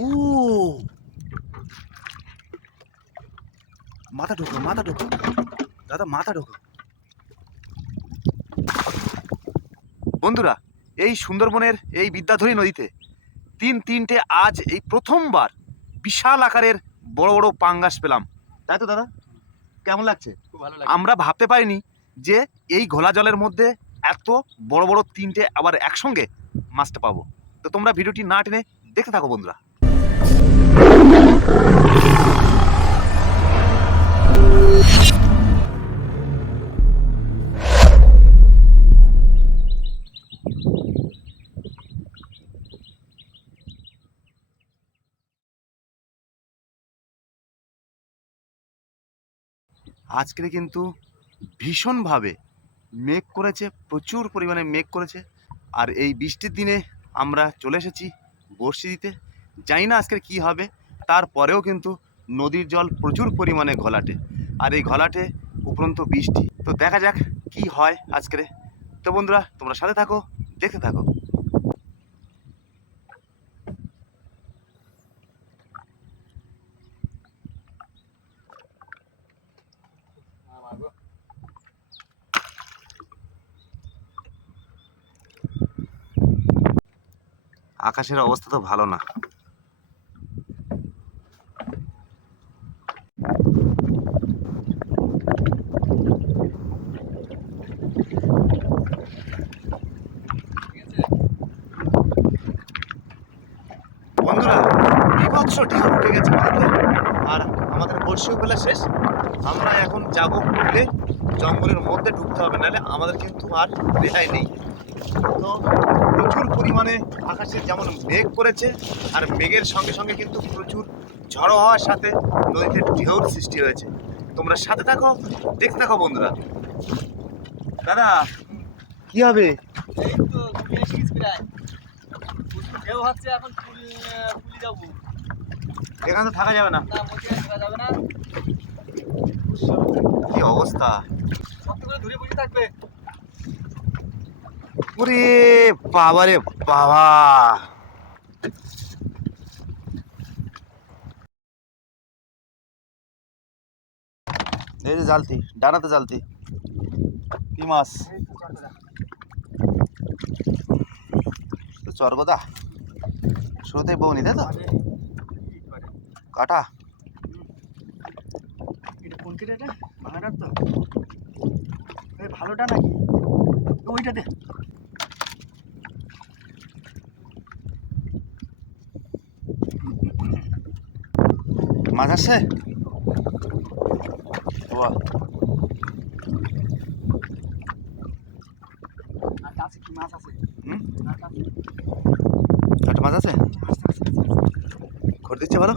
ও মাথা ঢোকো দাদা, মাথা ঢোকো। বন্ধুরা, এই সুন্দরবনের এই বিদ্যাধরী নদীতে তিনটে আজ এই প্রথমবার বিশাল আকারের বড় বড় পাঙ্গাস পেলাম, তাই তো দাদা? কেমন লাগছে? খুব ভালো লাগে। আমরা ভাবতে পারিনি যে এই ঘোলা জলের মধ্যে এত বড় বড় তিনটে আবার একসঙ্গে মাছটা পাবো। তো তোমরা ভিডিওটি না টেনে দেখতে থাকো বন্ধুরা। আজকে কিন্তু ভীষণভাবে মেঘ করেছে, প্রচুর পরিমাণে মেঘ করেছে। আর এই বৃষ্টির দিনে আমরা চলে এসেছি বড়শি দিতে। জানি না আজকের কী হবে, তারপরেও কিন্তু নদীর জল প্রচুর পরিমাণে ঘোলাটে, আর এই ঘোলাটে উপরন্ত বৃষ্টি। তো দেখা যাক কি হয় আজকের। তো বন্ধুরা, তোমরা সাথে থাকো, দেখতে থাকো। আকাশের অবস্থা তো ভালো না। বন্ধুরা, বিভৎস ঢেউ উঠে গেছে নদীতে, আর আমাদের বর্ষিও ফেলা শেষ। আমরা এখন যাবো ঘুরলে, জঙ্গলের মধ্যে ঢুকতে হবে, নাহলে আমাদের কিন্তু আর রেহাই নেই। তো প্রচুর পরিমাণে আকাশে যেমন মেঘ করেছে, আর মেঘের সঙ্গে সঙ্গে কিন্তু প্রচুর ঝড়ো হওয়ার সাথে নদীতে ঢেউর সৃষ্টি হয়েছে। তোমরা সাথে থাকো, দেখতে থাকো বন্ধুরা। দাদা, কি হবে? এই তো ঘুমিয়ে এসেছিস প্রায়। ঢেউ হচ্ছে, এখন পুলি যাবো। এখানে তো থাকা যাবে না। না, মধ্যে থাকা যাবে না। কি অবস্থা! শক্ত করে ধরে বসে থাকবে। ওরে বাবা রে বাবা! এই যে জালতি, ডানাতে জালতি। কি মাছ? চরগদা। শুরুতেই বউনি, তাই তো? কাটা। এটা কোন কেটে? এটা ভাঙাটার তো ভালোটা নাকি ওইটা দে। মাছ আসছে? বাহ, আর কাছে কি মাছ আছে? আর কাছে একটা মাছ আছে। খড় দিচ্ছে ভালো,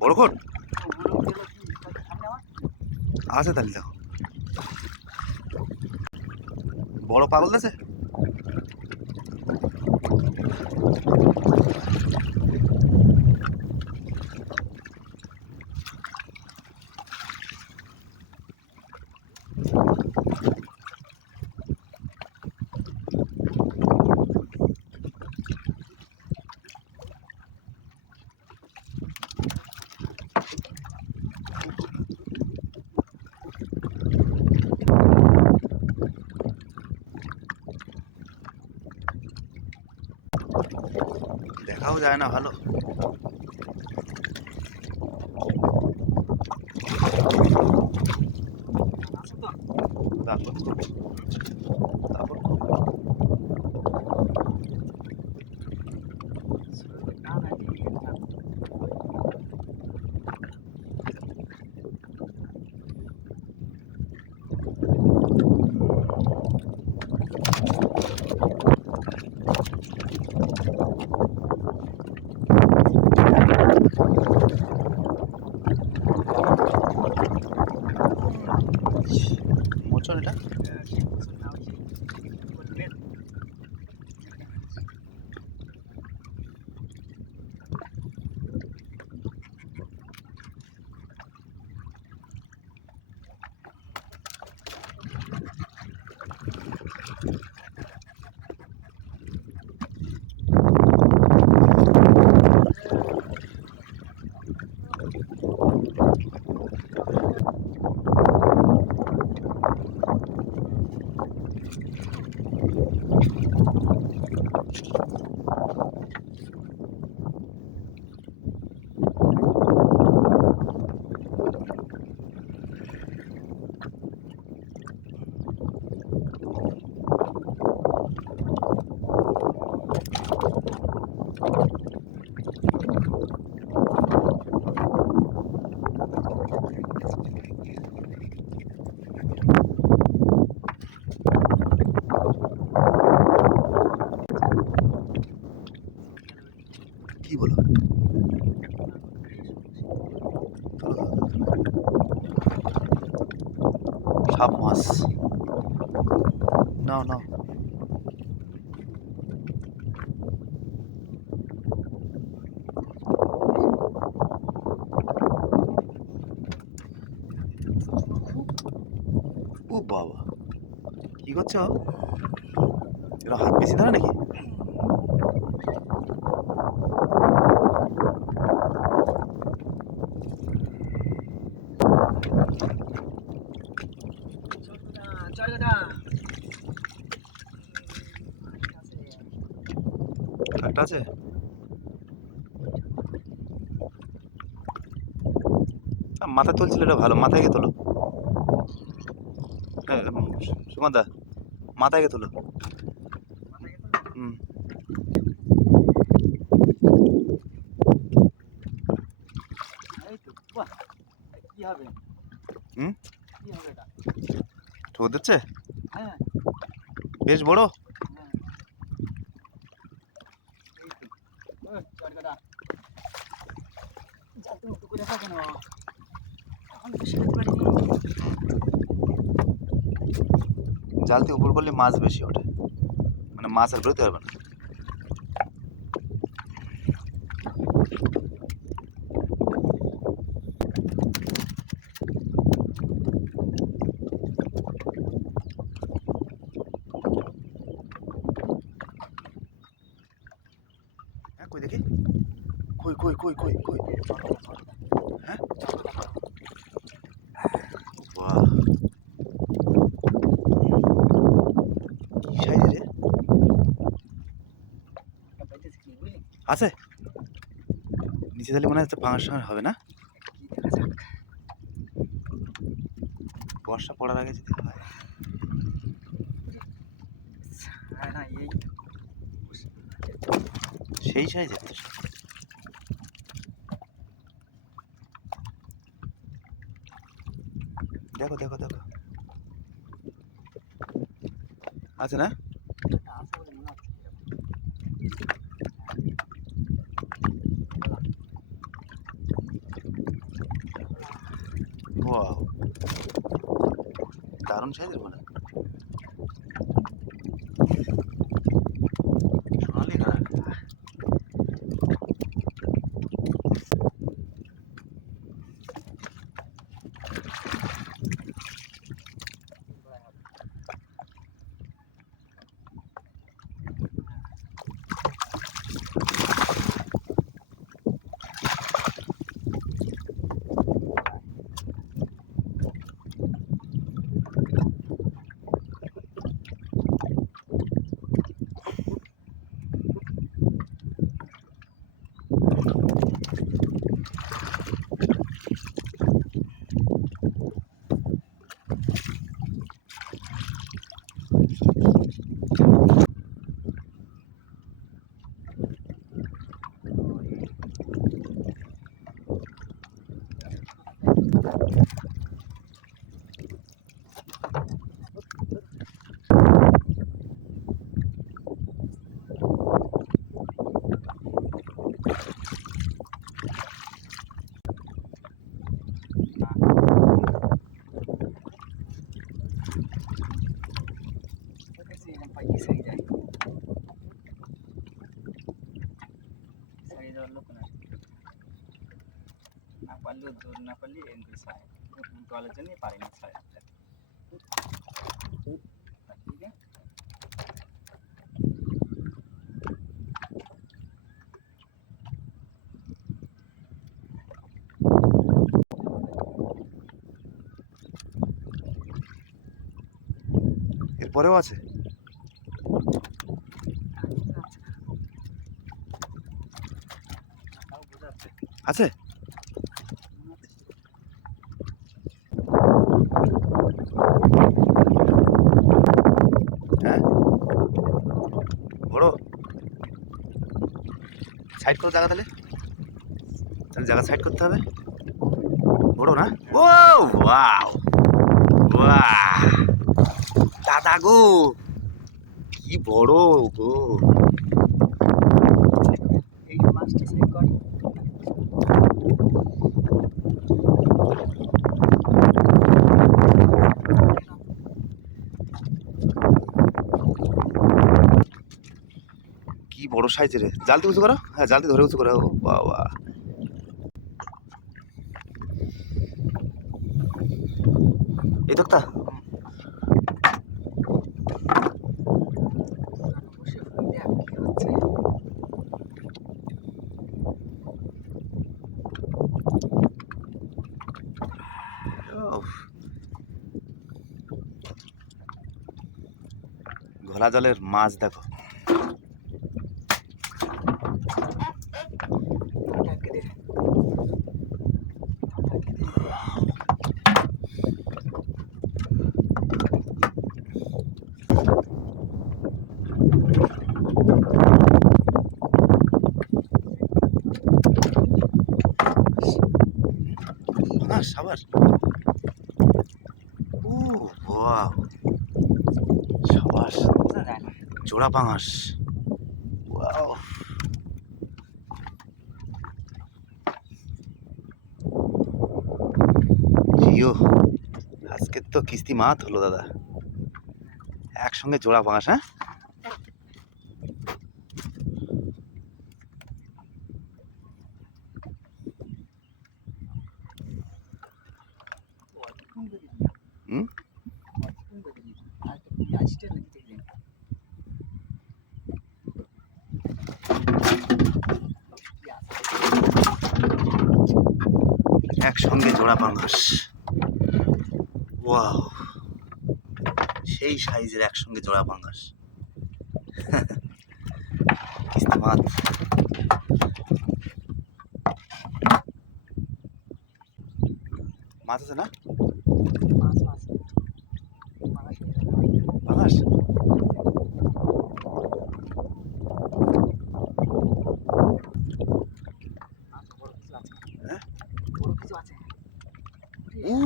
বড় খড় আছে। তাহলে দেখো, বড় পাগল আছে। দেখাও যায় না ভালো। তারপর মোচন এটা কি বলো? সাপ মাছ নাও নাও। ও বাবা, কি করছো? এরা হাত বেশি ধরে নাকি? একটা আছে। মাথায় তুলছিল, এটা ভালো, মাথায় গিয়ে তোলো। সুমন দা, মাথায় গিয়ে তোলো। হুম, কি হবে? হুম, কি হবে এটা? ঠোঁট দিচ্ছে হ্যাঁ, বেশ বড়। হ্যাঁ, এই তো। ওই চটকাটা। জালটা উঁচু করে রাখো কেন? এখন তো শিখতে পারিনি। জালতি উপর করলে মাছ বেশি ওঠে, মানে মাছ আর বেরোতে পারবে না। হ্যাঁ, কই দেখি, কই কই কই কই কই? হ্যাঁ, বাহ, কি সাইজ রে? পাইতেছি কি বুঝলি? আছে নিচে, তাহলে মনে হচ্ছে পাঙাশ টাঙাশ হবে না? কি দেখা যাক। বর্ষা পড়ার আগে যদি হয়। হ্যাঁ না, এই সেই সাইজের তো। দেখো দেখো দেখো, আছে না? আছে বলে মনে হচ্ছে। ওয়াও, দারুণ সাইজের বলে, সোনালি কালার। দেখেছি এরকম পাই কি সাইড যায়। সাইড দেওয়ার লোক না। না পারলেও দূর, না পারলে এমনি সাইড। জলের জন্যই পারিনি সাইড। ঠিক আছে। এরপরেও আছে। তাও বোঝা যাচ্ছে। আছে, হ্যাঁ, বড়। সাইড করো জায়গা, তাহলে তাহলে জায়গা সাইড করতে হবে। বড় না? ও ওয়াও, বাহ দাদা গো, কি বড় গো। এই মাছটা সাইড কর। কি বড় সাইজের রে। জালতি উঁচু করো, হ্যাঁ জালতি ধরে উঁচু করো। ও বাবা, এই তো তা বসে দেখ কি হচ্ছে। ঘোলা জলের মাছ দেখো। ঢাকে দে। পাঙাশ আবার। ও ওয়াও, সাবাস, জোড়া পাঙাশ। ওয়াও, জিও, আজকে তো কিস্তি মাত হলো দাদা, একসঙ্গে জোড়া পাঙাশ। হ্যাঁ হুম, একসঙ্গে জোড়া পাঙাশ। ওয়াও, সেই সাইজের একসঙ্গে জোড়া পাঙাশ। কিস্তি মাত। মাছ আছে না? পাঙাশ ও,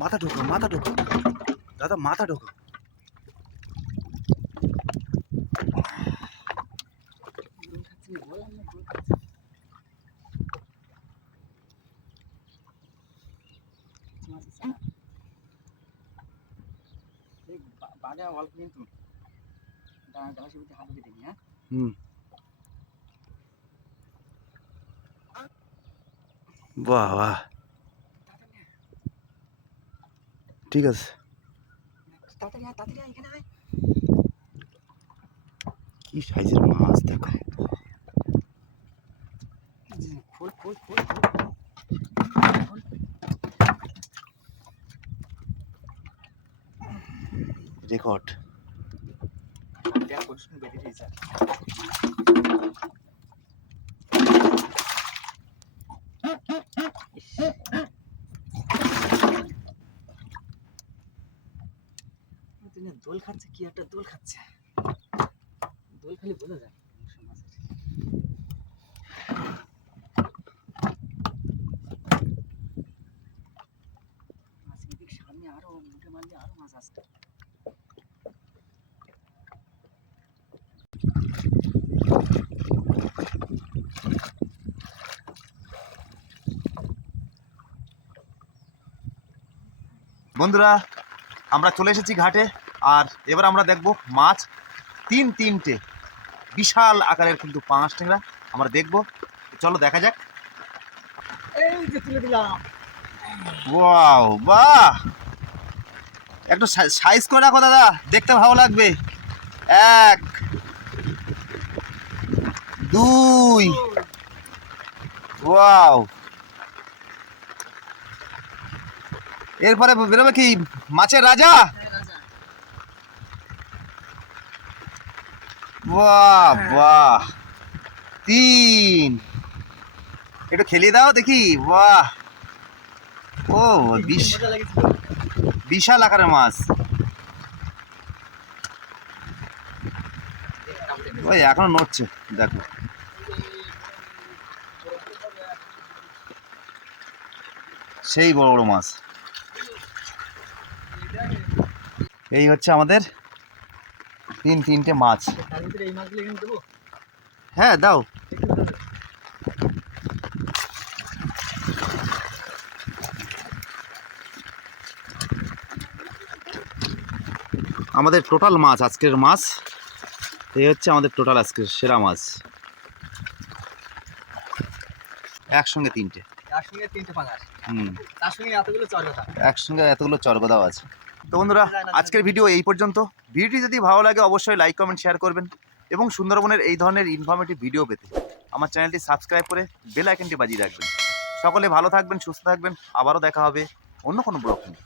মাথা ঢোকো, মাথা ঢোকো দাদা, মাথা ঢোকো। বাড়ে অল্প কিন্তু হাত দিবি, হ্যাঁ হুম, বাহ বাহ, ঠিক আছে। তাড়াতাড়ি এখানে আয়। কি সাইজের মাছ দেখো। খোল খোল খোল খোল। রেকর্ড। দেখ কোন সময় বেঁধে দিয়েছে। দোল খাচ্ছে, কি একটা দোল খাচ্ছে। দোল খালি বোঝা যায় মাছ এদিক সামনে আরো মুখে মারলে আরো মাছ আসছে। বন্ধুরা, আমরা চলে এসেছি ঘাটে, আর এবার আমরা দেখব মাছ তিনটে বিশাল আকারের কিন্তু পাঙাশ ট্যাংরা আমরা দেখব। চলো দেখা যাক। এই যে তুলে দিলাম। ওয়াও, বাহ, একটু সাইজ করে রাখো দাদা, দেখতে ভালো লাগবে। 1 2, ওয়াও। এরপরে বেরোবে কি মাছের রাজা? বাহ বাহ, 3, একটু খেলিয়ে দাও দেখি। বাহ, ও বিশাল আকারের মাছ। ওই এখনো নড়ছে দেখো। সেই বড় বড় মাছ। এই হচ্ছে আমাদের তিনটে মাছ। তার ভিতরে এই মাছগুলো এখানে দেবো। হ্যাঁ দাও। আমাদের টোটাল মাছ আজকের মাছ এই হচ্ছে আমাদের টোটাল আজকের সেরা মাছ। একসঙ্গে তিনটে। একসঙ্গে 3টে পাঙাশ। হুম। তার সঙ্গে এতগুলো চরগা। একসঙ্গে এতগুলো চরগদাও আছে। তো বন্ধুরা আজকের ভিডিও এই পর্যন্ত। ভিডিওটি যদি ভালো লাগে অবশ্যই লাইক কমেন্ট শেয়ার করবেন এবং সুন্দরবনের এই ধরনের ইনফরমেটিভ ভিডিও পেতে আমার চ্যানেলটি সাবস্ক্রাইব করে বেল আইকনটি বাজিয়ে রাখবেন। সকলে ভালো থাকবেন, সুস্থ থাকবেন। আবারও দেখা হবে অন্য কোনো ব্লগ নিয়ে।